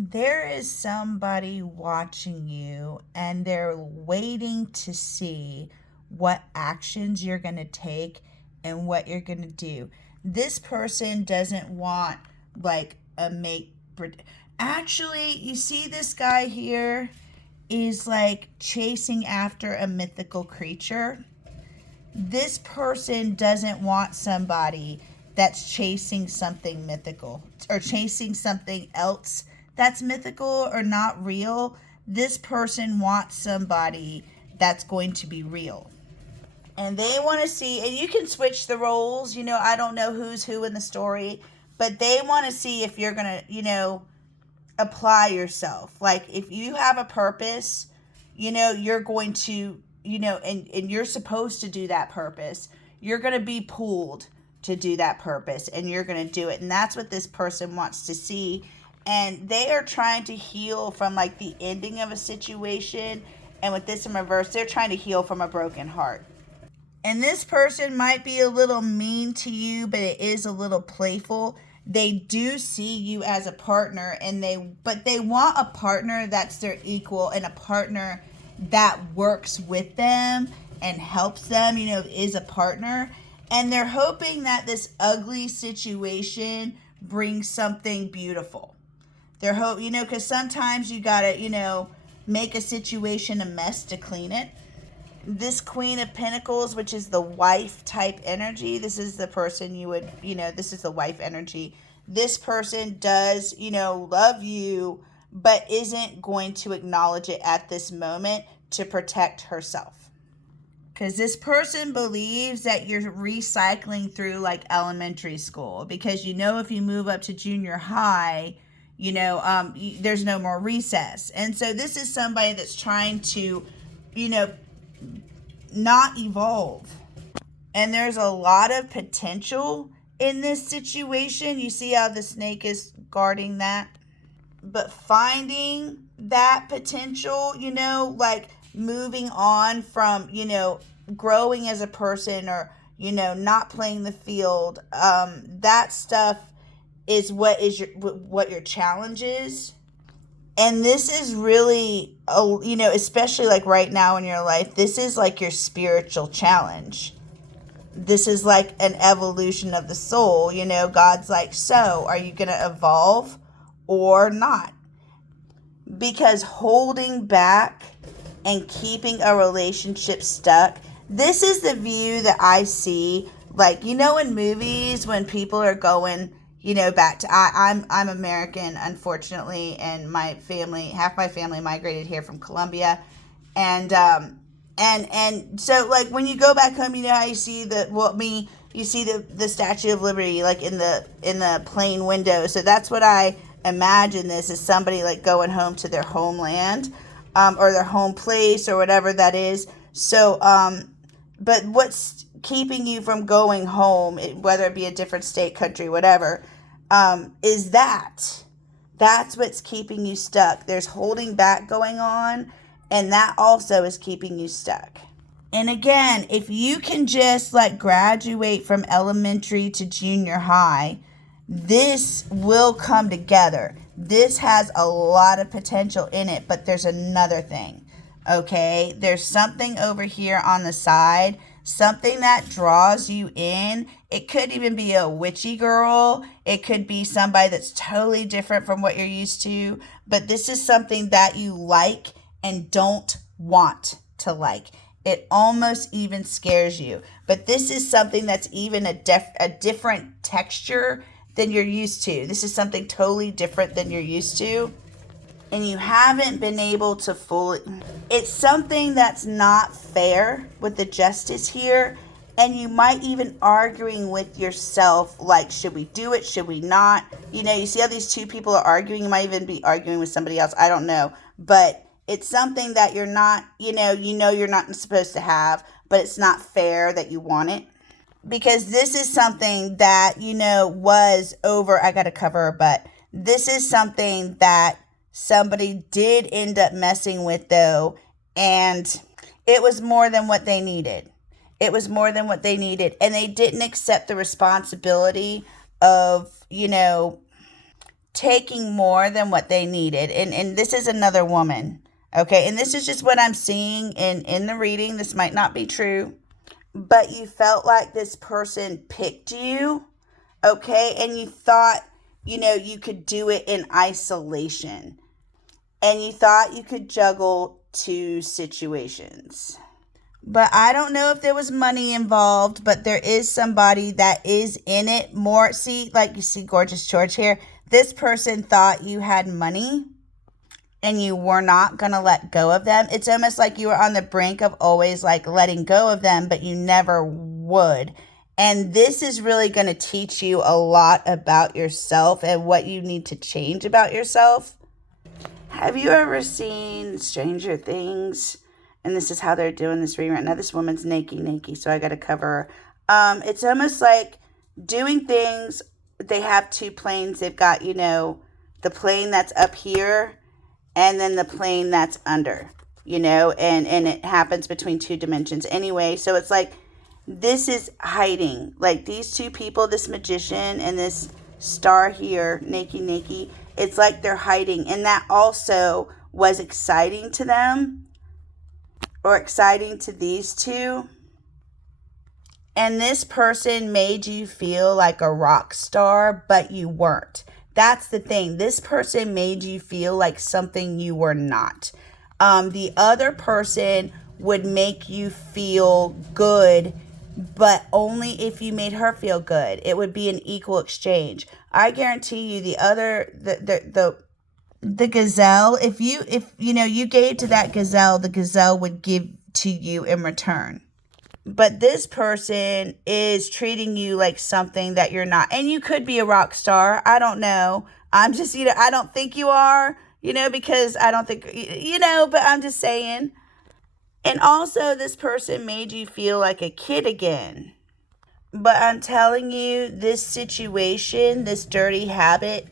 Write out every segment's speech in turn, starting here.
There is somebody watching you and they're waiting to see what actions you're going to take and what you're going to do. This person doesn't want like a make. Actually, you see this guy here is like chasing after a mythical creature. This person doesn't want somebody that's chasing something mythical or chasing something else that's mythical or not real. This person wants somebody that's going to be real. And they want to see, and you can switch the roles. I don't know who's who in the story, but they want to see if you're going to, apply yourself. Like if you have a purpose, you're going to, and you're supposed to do that purpose. You're going to be pulled to do that purpose and you're going to do it. And that's what this person wants to see. And they are trying to heal from like the ending of a situation. And with this in reverse, they're trying to heal from a broken heart. And this person might be a little mean to you, but it is a little playful. They do see you as a partner but they want a partner that's their equal and a partner that works with them and helps them, is a partner. And they're hoping that this ugly situation brings something beautiful. They're because sometimes you gotta, make a situation a mess to clean it. This Queen of Pentacles, which is the wife type energy, this is the person you would, this is the wife energy. This person does, love you, but isn't going to acknowledge it at this moment to protect herself. Because this person believes that you're recycling through like elementary school. Because if you move up to junior high, there's no more recess. And so this is somebody that's trying to, not evolve. And there's a lot of potential in this situation. You see how the snake is guarding that? But finding that potential, like moving on from, growing as a person or, not playing the field, that stuff is what your challenge is. And this is really, especially like right now in your life, this is like your spiritual challenge. This is like an evolution of the soul. God's like, so are you going to evolve or not? Because holding back and keeping a relationship stuck, this is the view that I see. Like, in movies when people are going, back to, I'm American, unfortunately, and half my family migrated here from Colombia. And so like when you go back home, how you see you see the Statue of Liberty, like in the plane window. So that's what I imagine this is somebody like going home to their homeland, or their home place or whatever that is. So, but what's keeping you from going home, whether it be a different state, country, whatever, is that's what's keeping you stuck. There's holding back going on, and that also is keeping you stuck. And again, if you can just like graduate from elementary to junior high, this will come together. This has a lot of potential in it, but there's another thing. Okay, there's something over here on the side, something that draws you in. It could even be a witchy girl. It could be somebody that's totally different from what you're used to. But this is something that you like and don't want to like. It almost even scares you. But this is something that's even a different texture than you're used to. This is something totally different than you're used to. And you haven't been able to fully... It's something that's not fair with the justice here. And you might even arguing with yourself, like, should we do it? Should we not? You see how these two people are arguing? You might even be arguing with somebody else. I don't know. But it's something that you're not, you're not supposed to have. But it's not fair that you want it. Because this is something that, was over... I got to cover her butt. This is something that somebody did end up messing with, though, and it was more than what they needed. It was more than what they needed, and they didn't accept the responsibility of, taking more than what they needed. And this is another woman. Okay, and this is just what I'm seeing in the reading. This might not be true, but you felt like this person picked you, okay, and you thought, you could do it in isolation, and you thought you could juggle two situations. But I don't know if there was money involved, but there is somebody that is in it more. See, like you see Gorgeous George here. This person thought you had money and you were not going to let go of them. It's almost like you were on the brink of always like letting go of them, but you never would. And this is really going to teach you a lot about yourself and what you need to change about yourself. Have you ever seen Stranger Things? And this is how they're doing this rerun. Now this woman's naked, so I got to cover her. It's almost like doing things. They have two planes. They've got, the plane that's up here and then the plane that's under, and it happens between two dimensions anyway. So it's like, this is hiding. Like these two people, this magician and this star here, naked, it's like they're hiding. And that also was exciting to them, or exciting to these two. And this person made you feel like a rock star, but you weren't. That's the thing. This person made you feel like something you were not. The other person would make you feel good, but only if you made her feel good. It would be an equal exchange. I guarantee you the gazelle, if you gave to that gazelle, the gazelle would give to you in return. But this person is treating you like something that you're not. And you could be a rock star. I don't know. I'm just, I don't think you are, because I don't think, but I'm just saying. And also this person made you feel like a kid again. But I'm telling you, this situation, this dirty habit,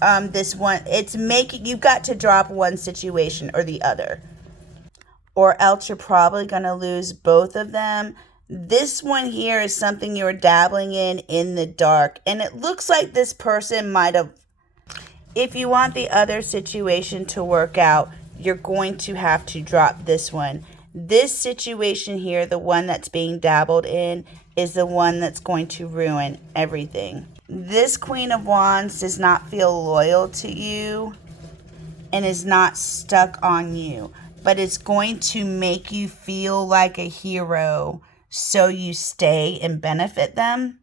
this one, you've got to drop one situation or the other, or else you're probably going to lose both of them. This one here is something you're dabbling in the dark. And it looks like this person might have, if you want the other situation to work out, you're going to have to drop this one. This situation here, the one that's being dabbled in, is the one that's going to ruin everything. This Queen of Wands does not feel loyal to you and is not stuck on you, but it's going to make you feel like a hero so you stay and benefit them.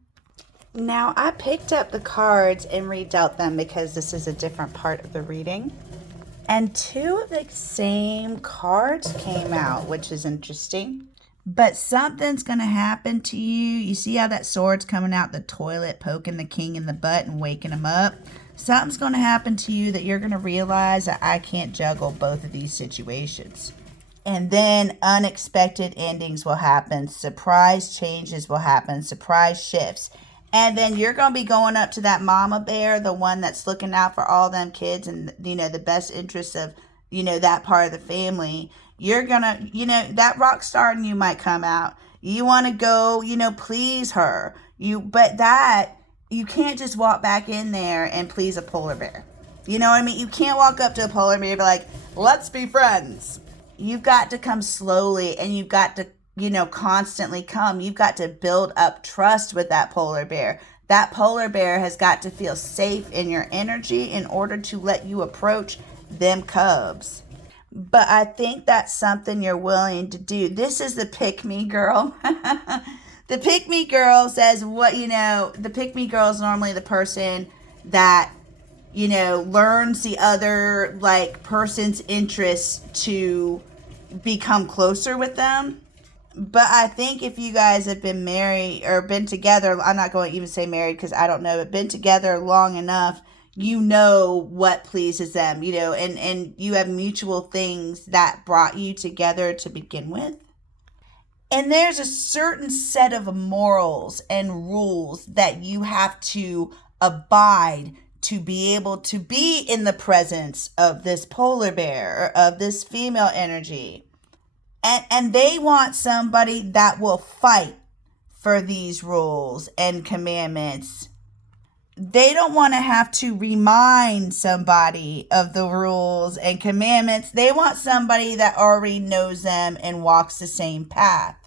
Now, I picked up the cards and redealt them because this is a different part of the reading. And two of the same cards came out, which is interesting. But something's going to happen to you. You see how that sword's coming out the toilet, poking the king in the butt and waking him up? Something's going to happen to you that you're going to realize that I can't juggle both of these situations. And then unexpected endings will happen. Surprise changes will happen. Surprise shifts. And then you're going to be going up to that mama bear, the one that's looking out for all them kids and, the best interests of, that part of the family. You're going to, that rock star in you might come out. You want to go, please her. But that, you can't just walk back in there and please a polar bear. You know what I mean? You can't walk up to a polar bear and be like, let's be friends. You've got to come slowly, and you've got to, constantly come. You've got to build up trust with that polar bear. That polar bear has got to feel safe in your energy in order to let you approach them cubs. But I think that's something you're willing to do. This is the pick-me girl. The pick-me girl says the pick-me girl is normally the person that, learns the other, person's interests to become closer with them. But I think if you guys have been married or been together, I'm not going to even say married because I don't know, but been together long enough, what pleases them, and you have mutual things that brought you together to begin with. And there's a certain set of morals and rules that you have to abide to be able to be in the presence of this polar bear or of this female energy. And they want somebody that will fight for these rules and commandments. They don't want to have to remind somebody of the rules and commandments. They want somebody that already knows them and walks the same path.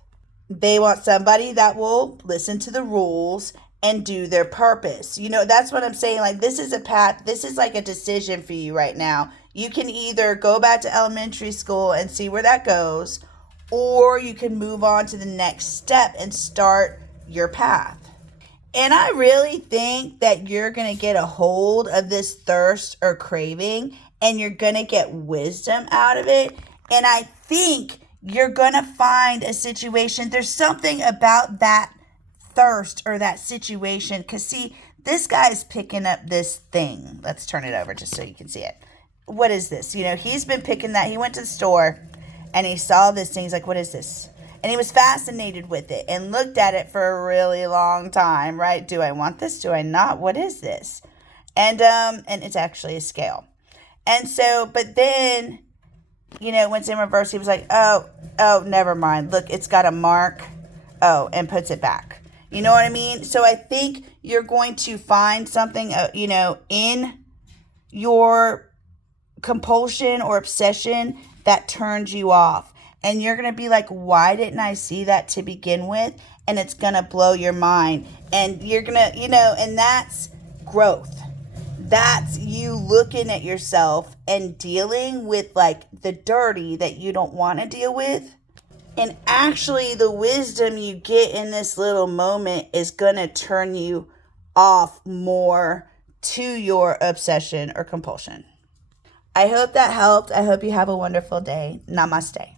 They want somebody that will listen to the rules and do their purpose. That's what I'm saying. Like, this is a path. This is like a decision for you right now. You can either go back to elementary school and see where that goes, or you can move on to the next step and start your path. And I really think that you're going to get a hold of this thirst or craving, and you're going to get wisdom out of it. And I think you're going to find a situation. There's something about that thirst or that situation. Because, see, this guy's picking up this thing. Let's turn it over just so you can see it. What is this? He's been picking that. He went to the store and he saw this thing. He's like, what is this? And he was fascinated with it and looked at it for a really long time, right? Do I want this? Do I not? What is this? And it's actually a scale. And so, but then, when it's in reverse, he was like, oh, never mind. Look, it's got a mark. Oh, and puts it back. You know what I mean? So I think you're going to find something, in your compulsion or obsession that turns you off. And you're going to be like, why didn't I see that to begin with? And it's going to blow your mind. And you're going to, and that's growth. That's you looking at yourself and dealing with like the dirty that you don't want to deal with. And actually the wisdom you get in this little moment is going to turn you off more to your obsession or compulsion. I hope that helped. I hope you have a wonderful day. Namaste.